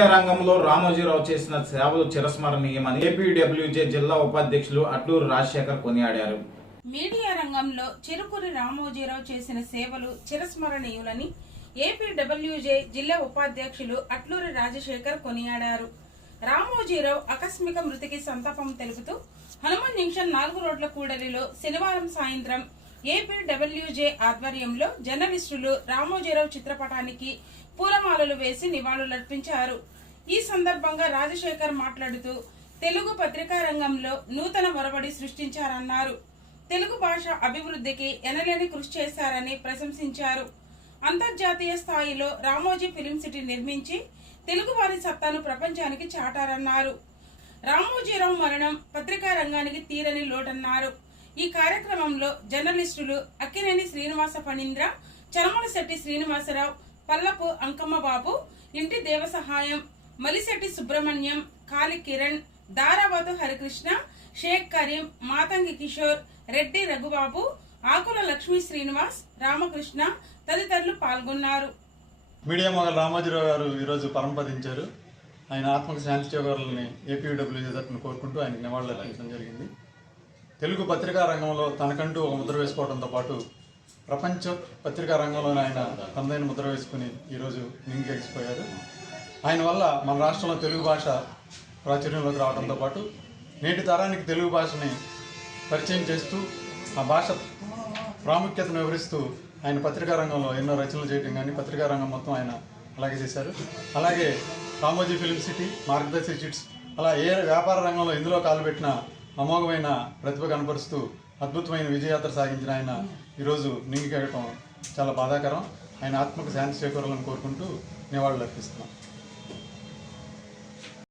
Media రంగంలో రామోజీరావు చేసిన సేవలు చిరస్మరణీయమని ఏపీడబ్ల్యూజే జిల్లా ఉపాధ్యక్షులు అట్లూరి రాజశేఖర్ కొనియాడారు. మీడియా రంగంలో చిరుకూరి రామోజీరావు చేసిన సేవలు చిరస్మరణీయులని ఏపీడబ్ల్యూజే జిల్లా ఉపాధ్యక్షులు అట్లూరి రాజశేఖర్ కొనియాడారు. రామోజీరావు ఆకస్మిక మృతికి సంతాపం తెలుపుతూ హనుమాన్ జంక్షన్ 4 రోడ్ల కూడలిలో శనివారం సాయంత్రం ఏపీడబ్ల్యూజే ఆధ్వర్యంలో జర్నలిస్టులు రామోజీరావు చిత్రపటానికి పూలమాలలు వేసి నివాళులర్పించారు. ఈ సందర్భంగా రాజశేఖర్ మాట్లాడుతూ తెలుగు పత్రికా రంగంలో నూతన ఒరవడి సృష్టించారన్నారు. తెలుగు భాష అభివృద్ధికి ఎనలేని కృషి చేశారని ప్రశంసించారు. అంతర్జాతీయ స్థాయిలో రామోజీ ఫిలిం సిటీ నిర్మించి తెలుగు వారి సత్తాను ప్రపంచానికి చాటారన్నారు. రామోజీరావు మరణం పత్రికా రంగానికి తీరని లోటన్నారు. ఈ కార్యక్రమంలో జర్నలిస్టులు అక్కినేని శ్రీనివాస ఫణీంద్ర, చలమలశెట్టి శ్రీనివాసరావు, పల్లపు అంకమ్మబాబు, ఇంటి దేవసహాయం, మలిశెట్టి సుబ్రహ్మణ్యం, కాలి కిరణ్, దారావతు హరికృష్ణ, షేక్ కరీం, మాతంగి కిషోర్, రెడ్డి రఘుబాబు, ఆకుల లక్ష్మీ శ్రీనివాస్, రామకృష్ణ తదితరులు పాల్గొన్నారు. మీడియా మొగల్ రామోజీరావు గారు ఈరోజు పరంపదించారు. ఆయన ఆత్మకు శాంతి చేకూరాలని ఏపీడబ్ల్యూజే తరఫున కోరుకుంటూ ఆయనకు నివాళులు అర్పించడం జరిగింది. తెలుగు పత్రికా రంగంలో తనకంటూ ఒక ముద్ర వేసుకోవడంతో పాటు ప్రపంచ పత్రికా రంగంలోనే ఆయన తనదైన ముద్ర వేసుకుని ఈరోజు నింగిపోయారు. ఆయన వల్ల మన రాష్ట్రంలో తెలుగు భాష ప్రాచుర్యంలోకి రావడంతో పాటు నేటి తరానికి తెలుగు భాషని పరిచయం చేస్తూ ఆ భాష ప్రాముఖ్యతను వివరిస్తూ ఆయన పత్రికా రంగంలో ఎన్నో రచనలు చేయడం కానీ పత్రికా రంగం మొత్తం ఆయన అలాగే చేశారు. అలాగే రామోజీ ఫిలిం సిటీ, మార్గదర్శి చిట్స్ అలా ఏ వ్యాపార రంగంలో ఇందులో కాలుపెట్టిన అమోఘమైన ప్రతిభ కనపరుస్తూ అద్భుతమైన విజయయాత్ర సాగించిన ఆయన ఈరోజు నింగికెళ్ళటం చాలా బాధాకరం. ఆయన ఆత్మకు శాంతి చేకూరాలని కోరుకుంటూ నివాళులు అర్పిస్తున్నాం.